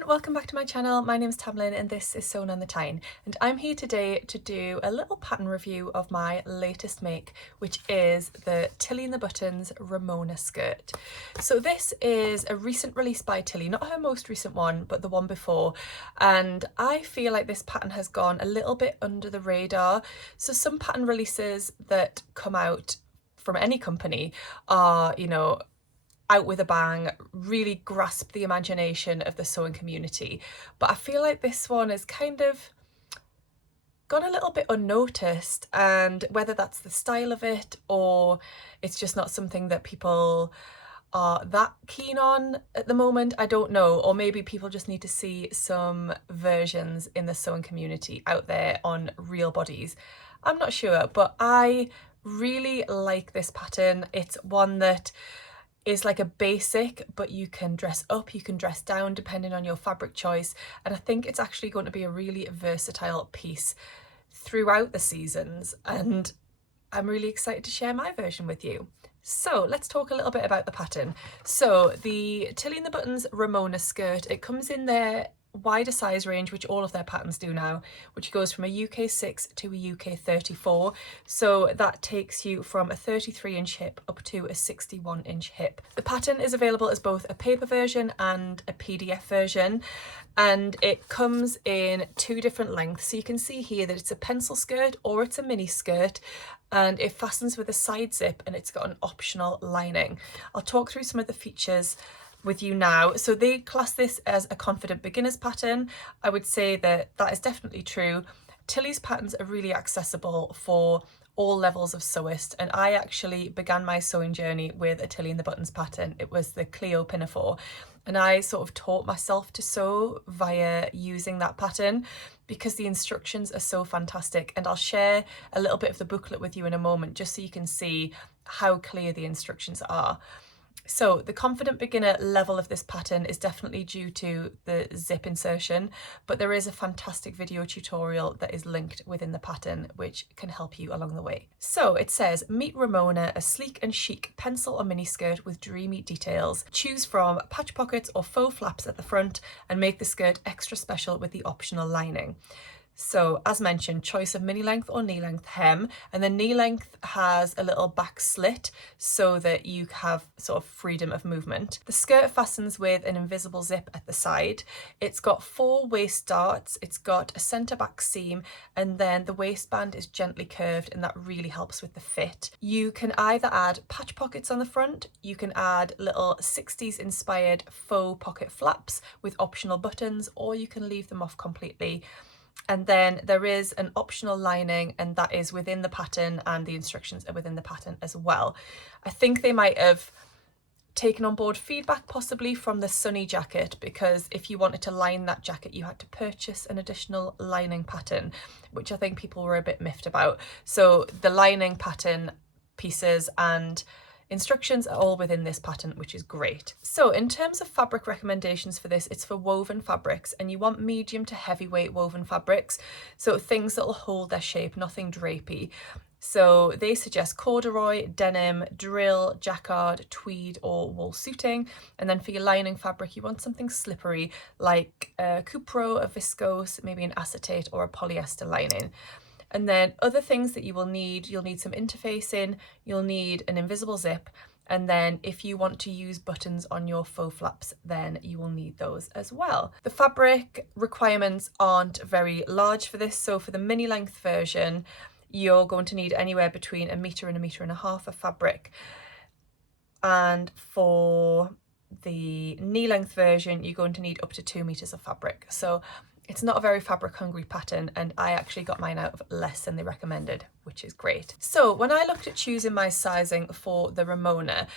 everyone, welcome back to my channel. My name is Tamlyn and this is Sewn on the Tyne, and I'm here today to do a little pattern review of my latest make, which is the Tilly and the Buttons Ramona skirt. So this is a recent release by Tilly, not her most recent one but the one before, and I feel like this pattern has gone a little bit under the radar. So some pattern releases that come out from any company are, out with a bang, really grasp the imagination of the sewing community. But I feel like this one has kind of gone a little bit unnoticed, and whether that's the style of it or it's just not something that people are that keen on at the moment, I don't know. Or maybe people just need to see some versions in the sewing community out there on real bodies. I'm not sure, but I really like this pattern. It's one that is like a basic, but you can dress up, you can dress down depending on your fabric choice, and I think it's actually going to be a really versatile piece throughout the seasons, and I'm really excited to share my version with you. So let's talk a little bit about the pattern. So the Tilly and the Buttons Ramona skirt, it comes in their wider size range, which all of their patterns do now, which goes from a UK 6 to a UK 34. So that takes you from a 33-inch hip up to a 61-inch hip. The pattern is available as both a paper version and a PDF version, and it comes in two different lengths. So you can see here that it's a pencil skirt or it's a mini skirt, and it fastens with a side zip and it's got an optional lining. I'll talk through some of the features with you now. So they class this as a confident beginner's pattern. I would say that that is definitely true. Tilly's patterns are really accessible for all levels of sewist, and I actually began my sewing journey with a Tilly and the Buttons pattern. It was the Cleo Pinafore, and I sort of taught myself to sew via using that pattern because the instructions are so fantastic, and I'll share a little bit of the booklet with you in a moment just so you can see how clear the instructions are. So the confident beginner level of this pattern is definitely due to the zip insertion, but there is a fantastic video tutorial that is linked within the pattern which can help you along the way. So it says, meet Ramona, a sleek and chic pencil or mini skirt with dreamy details. Choose from patch pockets or faux flaps at the front and make the skirt extra special with the optional lining. So as mentioned, choice of mini length or knee length hem, and the knee length has a little back slit so that you have sort of freedom of movement. The skirt fastens with an invisible zip at the side. It's got 4 waist darts, it's got a centre back seam, and then the waistband is gently curved, and that really helps with the fit. You can either add patch pockets on the front, you can add little 60s inspired faux pocket flaps with optional buttons, or you can leave them off completely. And then there is an optional lining, and that is within the pattern, and the instructions are within the pattern as well. I think they might have taken on board feedback possibly from the Sunny jacket, because if you wanted to line that jacket you had to purchase an additional lining pattern, which I think people were a bit miffed about. So the lining pattern pieces and instructions are all within this pattern, which is great. So in terms of fabric recommendations for this, it's for woven fabrics, and you want medium to heavyweight woven fabrics, so things that will hold their shape, nothing drapey. So they suggest corduroy, denim, drill, jacquard, tweed or wool suiting. And then for your lining fabric, you want something slippery like a cupro, a viscose, maybe an acetate or a polyester lining. And then other things that you will need, you'll need some interfacing, you'll need an invisible zip, and then if you want to use buttons on your faux flaps, then you will need those as well. The fabric requirements aren't very large for this, so for the mini length version, you're going to need anywhere between 1 metre and 1.5 metres of fabric. And for the knee length version, you're going to need up to 2 metres of fabric. So it's not a very fabric hungry pattern, and I actually got mine out of less than they recommended, which is great. So when I looked at choosing my sizing for the Ramona,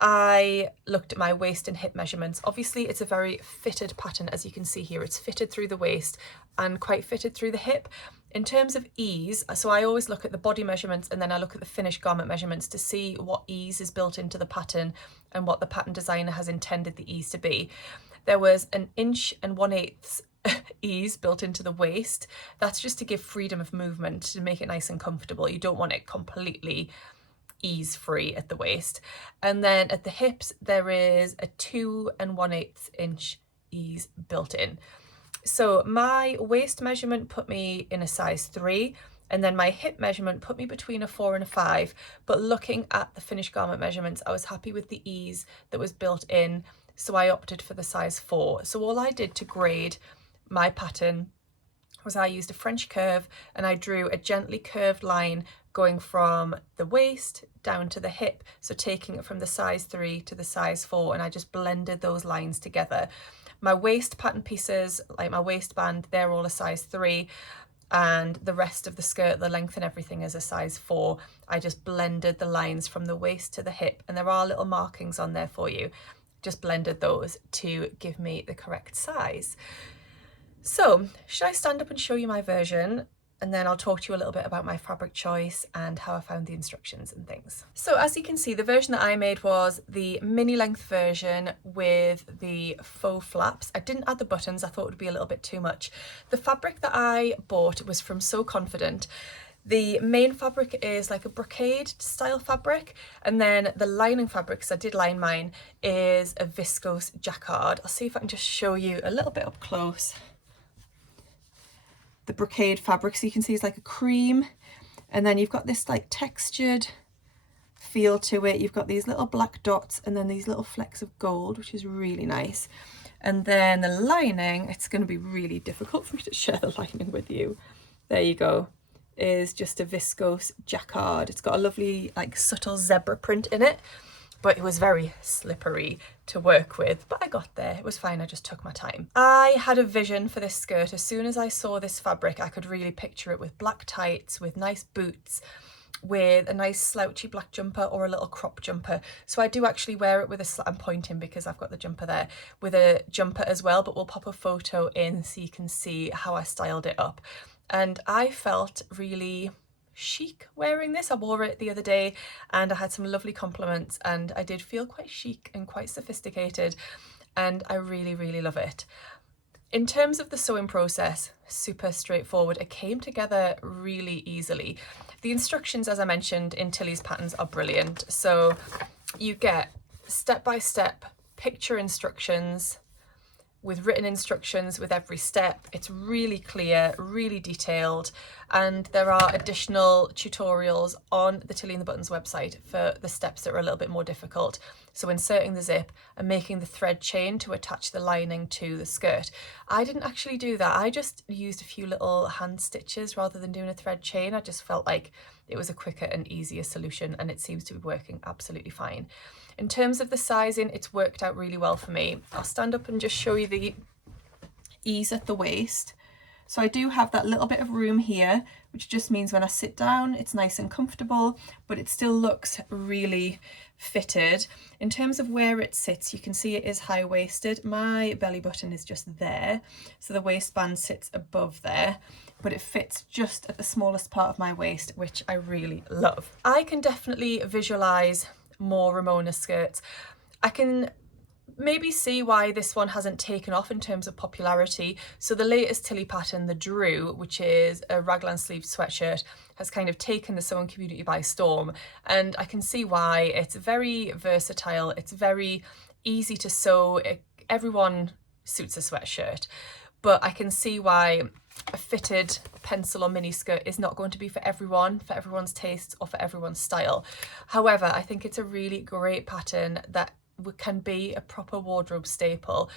I looked at my waist and hip measurements. Obviously it's a very fitted pattern, as you can see here. It's fitted through the waist and quite fitted through the hip. In terms of ease, so I always look at the body measurements and then I look at the finished garment measurements to see what ease is built into the pattern and what the pattern designer has intended the ease to be. There was 1 1/8 ease built into the waist. That's just to give freedom of movement, to make it nice and comfortable. You don't want it completely ease free at the waist. And then at the hips there is a 2 1/8 inch ease built in. So my waist measurement put me in a size 3, and then my hip measurement put me between a 4 and a 5. But looking at the finished garment measurements, I was happy with the ease that was built in, so I opted for the size 4. So all I did to grade my pattern was I used a French curve, and I drew a gently curved line going from the waist down to the hip, so taking it from the size 3 to the size 4, and I just blended those lines together. My waist pattern pieces, like my waistband, they're all a size 3, and the rest of the skirt, the length and everything, is a size 4. I just blended the lines from the waist to the hip, and there are little markings on there for you. Just blended those to give me the correct size. So, should I stand up and show you my version? And then I'll talk to you a little bit about my fabric choice and how I found the instructions and things. So as you can see, the version that I made was the mini length version with the faux flaps. I didn't add the buttons, I thought it would be a little bit too much. The fabric that I bought was from So Confident. The main fabric is like a brocade style fabric, and then the lining fabric, because I did line mine, is a viscose jacquard. I'll see if I can just show you a little bit up close. The brocade fabric, so you can see it's like a cream, and then you've got this like textured feel to it. You've got these little black dots and then these little flecks of gold, which is really nice. And then the lining, it's going to be really difficult for me to share the lining with you. There you go, is just a viscose jacquard. It's got a lovely like subtle zebra print in it, but it was very slippery to work with, but I got there, it was fine, I just took my time. I had a vision for this skirt. As soon as I saw this fabric, I could really picture it with black tights, with nice boots, with a nice slouchy black jumper or a little crop jumper. So I do actually wear it with a, I'm pointing because I've got the jumper there, with a jumper as well, but we'll pop a photo in so you can see how I styled it up. And I felt really chic wearing this. I wore it the other day and I had some lovely compliments, and I did feel quite chic and quite sophisticated, and I really love it. In terms of the sewing process, super straightforward. It came together really easily. The instructions, as I mentioned, in Tilly's patterns are brilliant. So you get step-by-step picture instructions with written instructions with every step. It's really clear, really detailed, and there are additional tutorials on the Tilly and the Buttons website for the steps that are a little bit more difficult. So inserting the zip and making the thread chain to attach the lining to the skirt. I didn't actually do that. I just used a few little hand stitches rather than doing a thread chain. I just felt like it was a quicker and easier solution, and it seems to be working absolutely fine. In terms of the sizing, it's worked out really well for me. I'll stand up and just show you the ease at the waist. So I do have that little bit of room here, which just means when I sit down, it's nice and comfortable, but it still looks really fitted. In terms of where it sits, you can see it is high-waisted. My belly button is just there, so the waistband sits above there, but it fits just at the smallest part of my waist, which I really love. I can definitely visualize more Ramona skirts. I can maybe see why this one hasn't taken off in terms of popularity. So the latest Tilly pattern, the Drew, which is a raglan sleeve sweatshirt, has kind of taken the sewing community by storm, and I can see why. It's very versatile, it's very easy to sew, everyone suits a sweatshirt, but I can see why a fitted pencil or mini skirt is not going to be for everyone, for everyone's tastes or for everyone's style. However, I think it's a really great pattern that can be a proper wardrobe staple,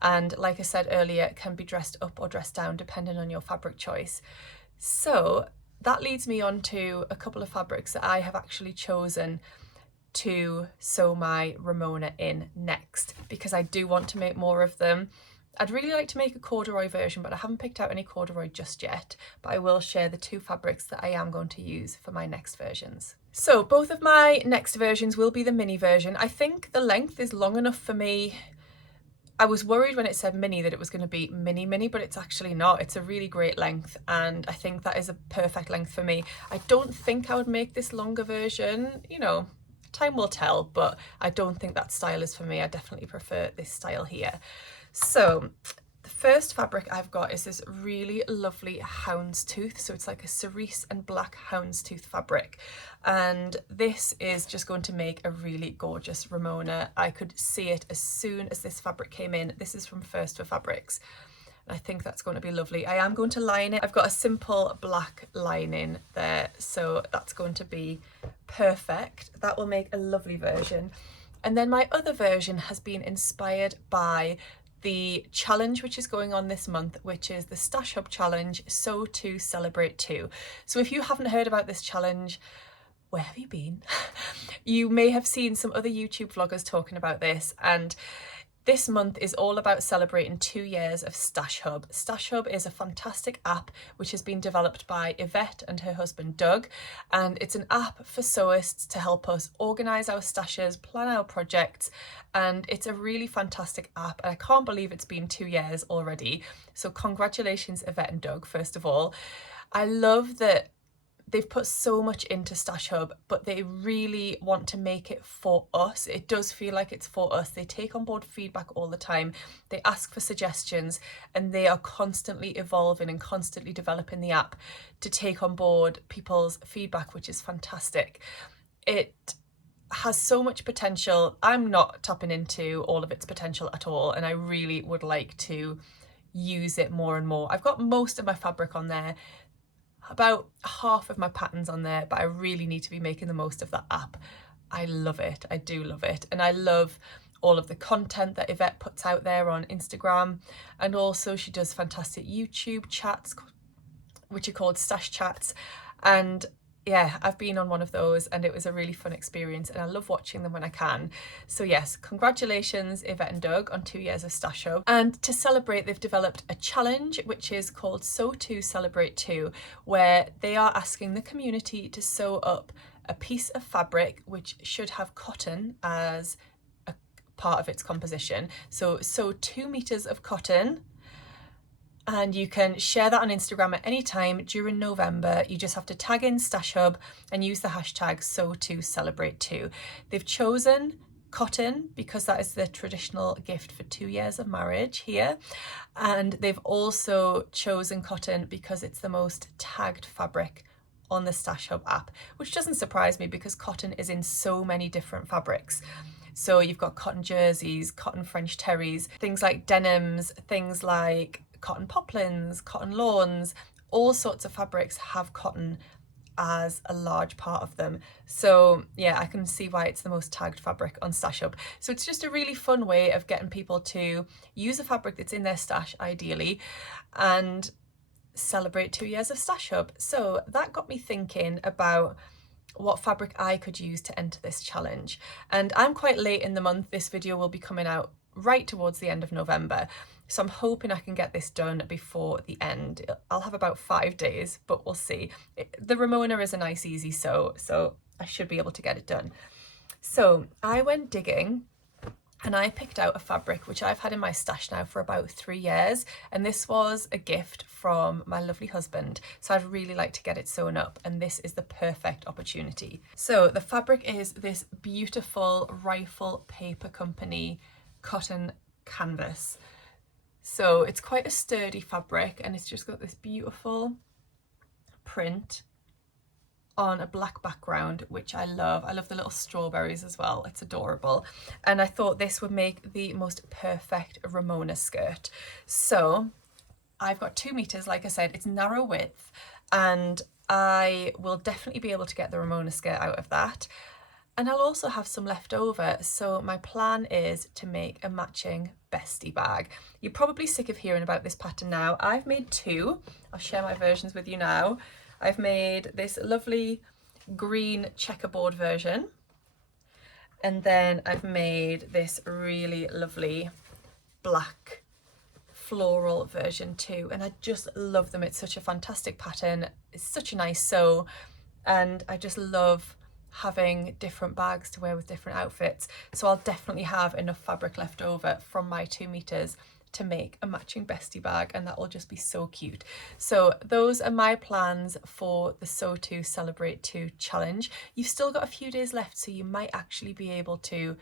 and like I said earlier, it can be dressed up or dressed down depending on your fabric choice. So that leads me on to a couple of fabrics that I have actually chosen to sew my Ramona in next, because I do want to make more of them. I'd really like to make a corduroy version, but I haven't picked out any corduroy just yet, but I will share the two fabrics that I am going to use for my next versions. So both of my next versions will be the mini version. I think the length is long enough for me. I was worried when it said mini that it was going to be mini, but it's actually not. It's a really great length, and I think that is a perfect length for me. I don't think I would make this longer version, you know, time will tell, but I don't think that style is for me. I definitely prefer this style here. So the first fabric I've got is this really lovely Houndstooth. So it's like a cerise and black Houndstooth fabric. And this is just going to make a really gorgeous Ramona. I could see it as soon as this fabric came in. This is from First for Fabrics. I think that's going to be lovely. I am going to line it. I've got a simple black lining there, so that's going to be perfect. That will make a lovely version. And then my other version has been inspired by the challenge which is going on this month, which is the Stash Hub Challenge, Sew To Celebrate To. So if you haven't heard about this challenge, where have you been? You may have seen some other YouTube vloggers talking about this, and this month is all about celebrating 2 years of Stash Hub. Stash Hub is a fantastic app which has been developed by Yvette and her husband Doug, and it's an app for sewists to help us organise our stashes, plan our projects, and it's a really fantastic app, and I can't believe it's been 2 years already. So congratulations Yvette and Doug, first of all. I love that they've put so much into Stash Hub, but they really want to make it for us. It does feel like it's for us. They take on board feedback all the time. They ask for suggestions, and they are constantly evolving and constantly developing the app to take on board people's feedback, which is fantastic. It has so much potential. I'm not tapping into all of its potential at all, and I really would like to use it more and more. I've got most of my fabric on there, about half of my patterns on there, but I really need to be making the most of that app. I love it. I do love it. And I love all of the content that Yvette puts out there on Instagram. And also she does fantastic YouTube chats, which are called Stash Chats. And yeah, I've been on one of those and it was a really fun experience, and I love watching them when I can. So yes, congratulations Yvette and Doug on 2 years of Stash Hub. And to celebrate, they've developed a challenge which is called Sew To Celebrate To, where they are asking the community to sew up a piece of fabric which should have cotton as a part of its composition. So sew 2 meters of cotton, and you can share that on Instagram at any time during November. You just have to tag in Stash Hub and use the hashtag Sew To Celebrate To. They've chosen cotton because that is the traditional gift for 2 years of marriage here, and they've also chosen cotton because it's the most tagged fabric on the Stash Hub app, which doesn't surprise me because cotton is in so many different fabrics. So you've got cotton jerseys, cotton French terries, things like denims, things like cotton poplins, cotton lawns, all sorts of fabrics have cotton as a large part of them. So yeah, I can see why it's the most tagged fabric on Stash Hub. So it's just a really fun way of getting people to use a fabric that's in their stash ideally and celebrate 2 years of Stash Hub. So that got me thinking about what fabric I could use to enter this challenge. And I'm quite late in the month. This video will be coming out right towards the end of November. So I'm hoping I can get this done before the end. I'll have about 5 days, but we'll see. The Ramona is a nice easy sew, so I should be able to get it done. So I went digging and I picked out a fabric which I've had in my stash now for about 3 years, and this was a gift from my lovely husband, so I'd really like to get it sewn up, and this is the perfect opportunity. So the fabric is this beautiful Rifle Paper Company cotton canvas. So it's quite a sturdy fabric, and it's just got this beautiful print on a black background, which I love. I love the little strawberries as well. It's adorable. And I thought this would make the most perfect Ramona skirt. So I've got 2 meters, like I said, it's narrow width, and I will definitely be able to get the Ramona skirt out of that. And I'll also have some left over. So my plan is to make a matching Bestie bag. You're probably sick of hearing about this pattern now. I've made 2. I'll share my versions with you now. I've made this lovely green checkerboard version, and then I've made this really lovely black floral version too, and I just love them. It's such a fantastic pattern, it's such a nice sew, and I just love having different bags to wear with different outfits. So I'll definitely have enough fabric left over from my 2 meters to make a matching Bestie bag, and that will just be so cute. So those are my plans for the Sew To Celebrate To challenge. You've still got a few days left, so you might actually be able to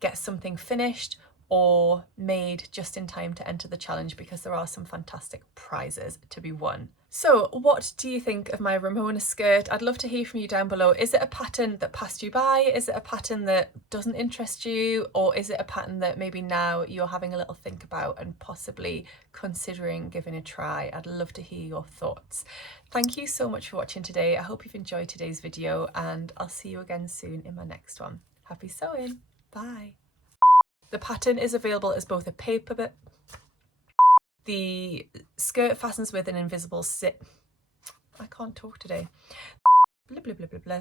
get something finished or made just in time to enter the challenge, because there are some fantastic prizes to be won. So what do you think of my Ramona skirt? I'd love to hear from you down below. Is it a pattern that passed you by? Is it a pattern that doesn't interest you? Or is it a pattern that maybe now you're having a little think about and possibly considering giving a try? I'd love to hear your thoughts. Thank you so much for watching today. I hope you've enjoyed today's video, and I'll see you again soon in my next one. Happy sewing. Bye. The pattern is available as both a paper bit. The skirt fastens with an invisible I can't talk today. Blah, blah, blah, blah, blah.